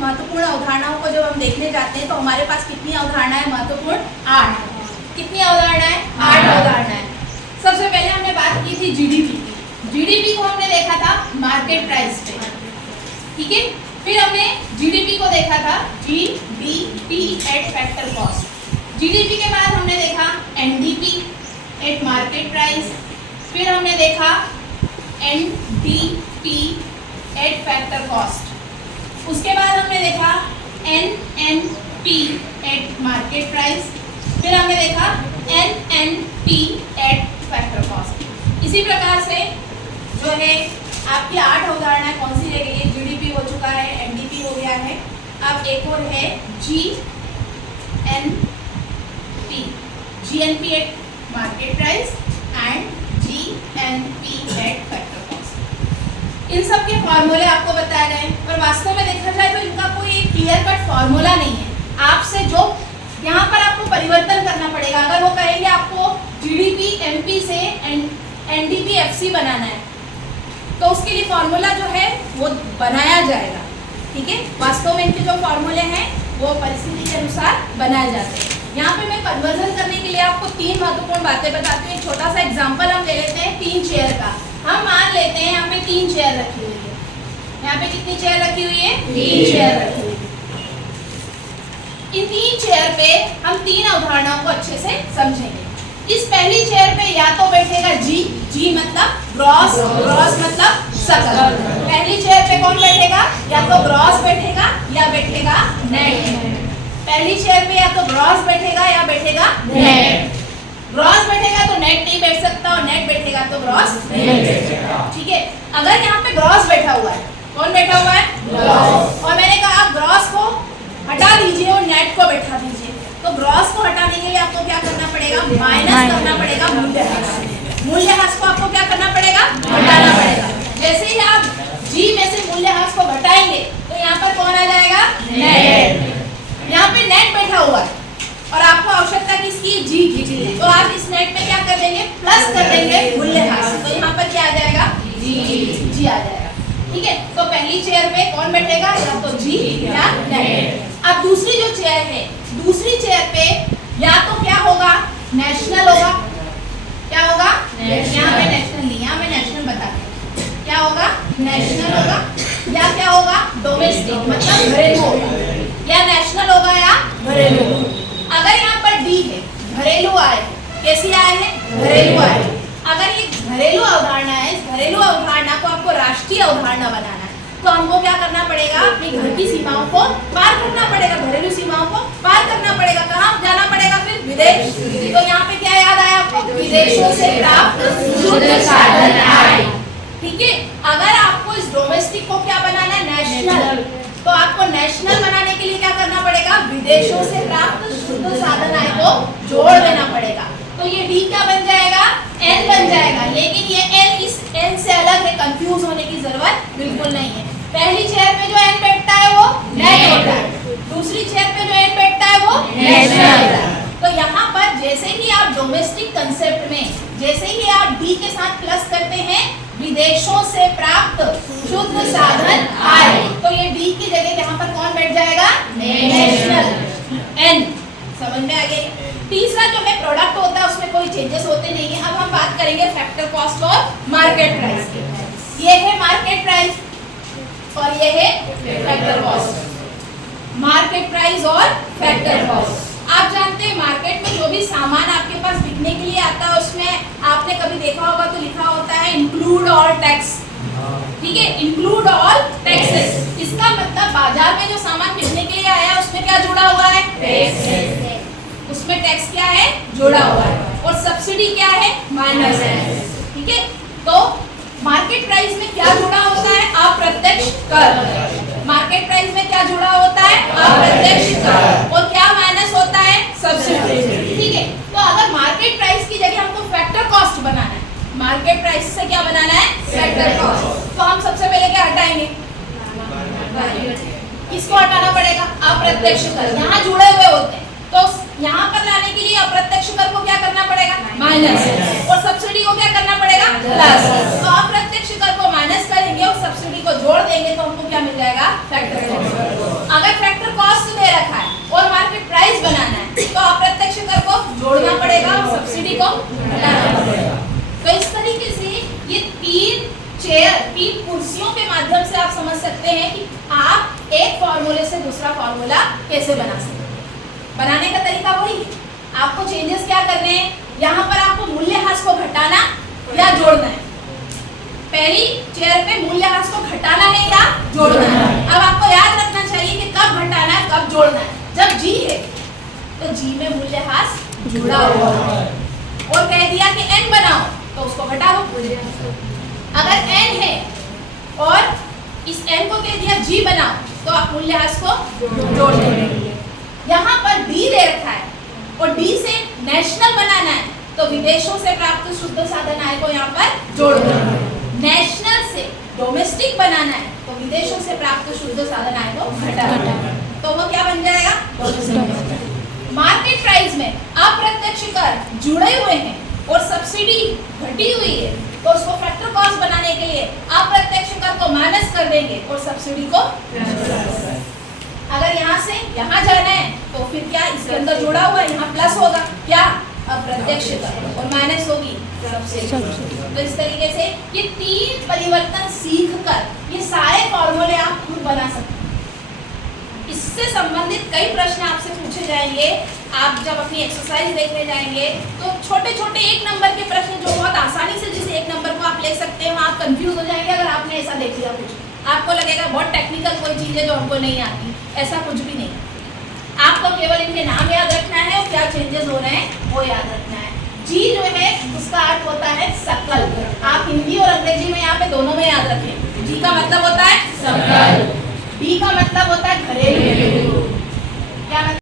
महत्वपूर्ण अवधारणाओं को जब हम देखने जाते हैं तो हमारे पास कितनी अवधारणाएं महत्वपूर्ण? 8। कितनी अवधारणाएं? 8 अवधारणाएं। सबसे पहले हमने बात की थी जीडीपी की। जीडीपी को हमने देखा था मार्केट प्राइस पे, ठीक है। फिर हमने जीडीपी को देखा था GDP at factor cost. GDP के बाद हमने देखा एनडीपी एट मार्केट प्राइस। फिर हमने देखा एनडीपी एट फैक्टर कॉस्ट। उसके बाद हमने देखा एनएनपी एट मार्केट प्राइस। फिर हमने देखा एनएनपी एट फैक्टर कॉस्ट। इसी प्रकार से जो है आपकी 8 अवधारणाएं कौन सी रह गई है? जीडीपी हो चुका है, एनडीपी हो गया है, अब एक और है GNP at market price and GNP at factor cost. इन सब के फॉर्मूले आपको बताए गए, पर वास्तव में देखा जाए तो इनका कोई क्लियर कट फॉर्मूला नहीं है। आपसे जो यहाँ पर आपको परिवर्तन करना पड़ेगा, अगर वो कहेंगे आपको जीडीपी एमपी से एनडीपी एफसी बनाना है तो उसके लिए फॉर्मूला जो है वो बनाया जाएगा, ठीक है। वास्तव में इनके जो फॉर्मूले हैं वो परिस्थिति के अनुसार बनाए जाते हैं। यहाँ पे मैं कन्वर्जन करने के लिए आपको 3 महत्वपूर्ण बातें बताती हूँ। एक छोटा सा एग्जांपल हम ले लेते हैं 3 चेयर का। हम मान लेते हैं यहाँ पे 3 चेयर रखी हुई है। यहाँ पे कितनी चेयर रखी हुई है? 3 चेयर रखी हुई है। इन 3 चेयर पे हम 3 अवधारणाओं को अच्छे से समझेंगे। इस पहली चेयर पे या तो बैठेगा जी मतलब ग्रॉस, ग्रॉस मतलब सकल। पहली चेयर पे कौन बैठेगा? या तो ग्रॉस बैठेगा या बैठेगा नेट। पहली चेयर पे या तो ग्रॉस बैठेगा या बैठेगा नेट। ग्रॉस बैठेगा तो नेट नहीं बैठ सकता और नेट बैठेगा तो ग्रॉस नहीं बैठ सकता, ठीक है। अगर यहाँ पे ग्रॉस बैठा हुआ है, कौन बैठा हुआ है? ग्रॉस। और मैंने कहा आप ग्रॉस को हटा दीजिए और नेट को बैठा दीजिए, तो ग्रॉस को हटाने के लिए आपको क्या करना पड़ेगा? माइनस करना पड़ेगा मूल्यह्रास। मूल्यह्रास को आपको क्या करना पड़ेगा? घटाना पड़ेगा। जैसे ही आप जी में से मूल्यह्रास को घटाएंगे तो यहाँ पर कौन आ जाएगा? नेट। यहाँ पे नेट बैठा हुआ है और आपको आवश्यकता किसकी? जी की। तो आप इस नेट में क्या कर देंगे? प्लस कर देंगे मूल्यह्रास, तो यहाँ पर क्या आ जाएगा? जी आ जाएगा, ठीक है। तो पहली चेयर पे कौन बैठेगा? या तो जी या नेट। अब दूसरी जो चेयर है, दूसरी चेयर पे या तो क्या होगा? नेशनल होगा। क्या होगा? यहाँ पे नेशनल नहीं, यहाँ मैं नेशनल बताती हूँ। क्या होगा? नेशनल होगा या क्या होगा? डोमेस्टिक मतलब घरेलू होगा। या नेशनल होगा या घरेलू। अगर यहाँ पर डी है, घरेलू आए, कैसी आए हैं? घरेलू आए। अगर ये घरेलू अवधारणा है, इस घरेलू अवधारणा को आपको राष्ट्रीय अवधारणा बनाना है तो हमको क्या करना पड़ेगा? अपनी घर की सीमाओं को पार करना पड़ेगा, घरेलू सीमाओं को पार करना पड़ेगा। कहाँ जाना पड़ेगा फिर? विदेश। तो यहाँ पे क्या याद आया आपको? विदेशों से प्राप्त शुद्ध साधन आय, ठीक है। अगर आपको इस डोमेस्टिक को क्या बनाना है? नेशनल। तो आपको नेशनल बनाने के लिए क्या करना पड़ेगा? विदेशों से प्राप्त शुद्ध साधन आय को जोड़ देना पड़ेगा। तो ये डी क्या बन जाएगा? एन बन जाएगा। लेकिन ये एन इस एन से अलग है, कंफ्यूज होने की जरूरत बिल्कुल नहीं है। पहली चेयर पे जो एन बैठता है वो नेट होता है, दूसरी चेयर पे जो एन बैठता है वो नेशनल होता है। तो यहाँ पर जैसे ही आप डोमेस्टिक कंसेप्ट में जैसे ही आप डी के साथ प्लस करते हैं विदेशों से प्राप्त शुद्ध साधन आय, तो ये डी की जगह यहाँ पर कौन बैठ जाएगा? नेशनल। एन समझ में आ गई। तीसरा जो है प्रोडक्ट होता है, उसमें कोई चेंजेस होते नहीं है। अब हम बात करेंगे फैक्टर कॉस्ट और मार्केट प्राइस की। ये है मार्केट प्राइस और ये है फैक्टर कॉस्ट। मार्केट प्राइस और फैक्टर कॉस्ट। आप जानते हैं मार्केट में जो भी सामान आपके पास बिकने के लिए आता है उसमें आपने कभी देखा होगा तो लिखा होता है इंक्लूड ऑल टैक्स, ठीक है। इंक्लूड ऑल टैक्सेस, इसका मतलब बाजार में जो सामान बिकने के लिए आया उसमें क्या जुड़ा हुआ है? टैक्स। उसमें टैक्स क्या है? जुड़ा हुआ है। और सब्सिडी क्या है? माइनस है, ठीक है। तो मार्केट प्राइस में क्या जुड़ा होता है? अप्रत्यक्ष कर। मार्केट प्राइस में क्या जुड़ा होता है? अप्रत्यक्ष कर। और क्या माइनस होता है? सब्सिडी, ठीक है। तो अगर मार्केट प्राइस की जगह हमको फैक्टर कॉस्ट बनाना है, मार्केट प्राइस से क्या बनाना है? Factor cost. तो हम सबसे पहले क्या हटाएंगे? किसको हटाना पड़ेगा? अप्रत्यक्ष कर। यहाँ जुड़े हुए होते हैं तो यहाँ पर लाने के लिए अप्रत्यक्ष कर को क्या करना पड़ेगा? माइनस। और सब्सिडी को क्या करना पड़ेगा? प्लस। तो अप्रत्यक्ष कर को माइनस करेंगे और सब्सिडी को जोड़ देंगे तो हमको क्या मिल जाएगा? Factor cost. माध्यम से आप समझ सकते हैं कि आप एक फॉर्मूले से दूसरा फॉर्मूला कैसे बना सकते हैं। बनाने का तरीका वही है, आपको चेंजेस क्या करने हैं, यहाँ पर आपको मूल्यह्रास को घटाना या जोड़ना है। पहली चेयर पे मूल्यह्रास को घटाना है या जोड़ना है। अब आपको याद रखना चाहिए कि कब घटाना है कब जोड़ना है। जब जी है तो जी में मूल्यह्रास जुड़ा हुआ है और कह दिया कि n बनाओ तो उसको घटा दो। अगर n है और इस n को कह दिया g बनाओ तो आप मूल्यह्रास को जोड़ देंगे। यहाँ पर d दे रखा है और d से नेशनल बनाना है तो विदेशों से प्राप्त शुद्ध साधन आय को यहाँ पर जोड़ देंगे। नेशनल से डोमेस्टिक बनाना है तो विदेशों से प्राप्त शुद्ध साधन आय को घटा तो वो क्या बन जाएगा, डोमेस्टिक। मार्केट प्राइस में अप्रत्यक्ष कर जुड़े हुए हैं और सब्सिडी घटी हुई है तो उसको फैक्टर कॉस्ट बनाने के लिए अप्रत्यक्ष कर को माइनस कर देंगे और सब्सिडी को प्लस। अगर यहाँ से यहाँ जाना है तो फिर क्या इसके अंदर जुड़ा हुआ है, यहाँ प्लस होगा क्या, अप्रत्यक्ष कर और माइनस होगी सब्सिडी। तो इस तरीके से ये 3 परिवर्तन सीख कर ये सारे फॉर्मूले आप खुद बना सकते हैं। इससे संबंधित कई प्रश्न आपसे पूछे जाएंगे। आप जब अपनी एक्सरसाइज देखने जाएंगे तो छोटे छोटे 1 नंबर के प्रश्न जो बहुत आसानी से जिस 1 नंबर को आप ले सकते हैं आप कंफ्यूज हो जाएंगे अगर आपने ऐसा देख लिया कुछ। आपको लगेगा बहुत टेक्निकल कोई चीज़ है जो हमको नहीं आती, ऐसा कुछ भी नहीं। आपको केवल इनके नाम याद रखना है और क्या चेंजेस हो रहे हैं वो याद रखना है। जी जो है उसका अर्थ होता है सकल। आप हिंदी और अंग्रेजी में यहाँ पे दोनों में याद रखें। जी का मतलब होता है सकल, डी का मतलब होता है घरेलू,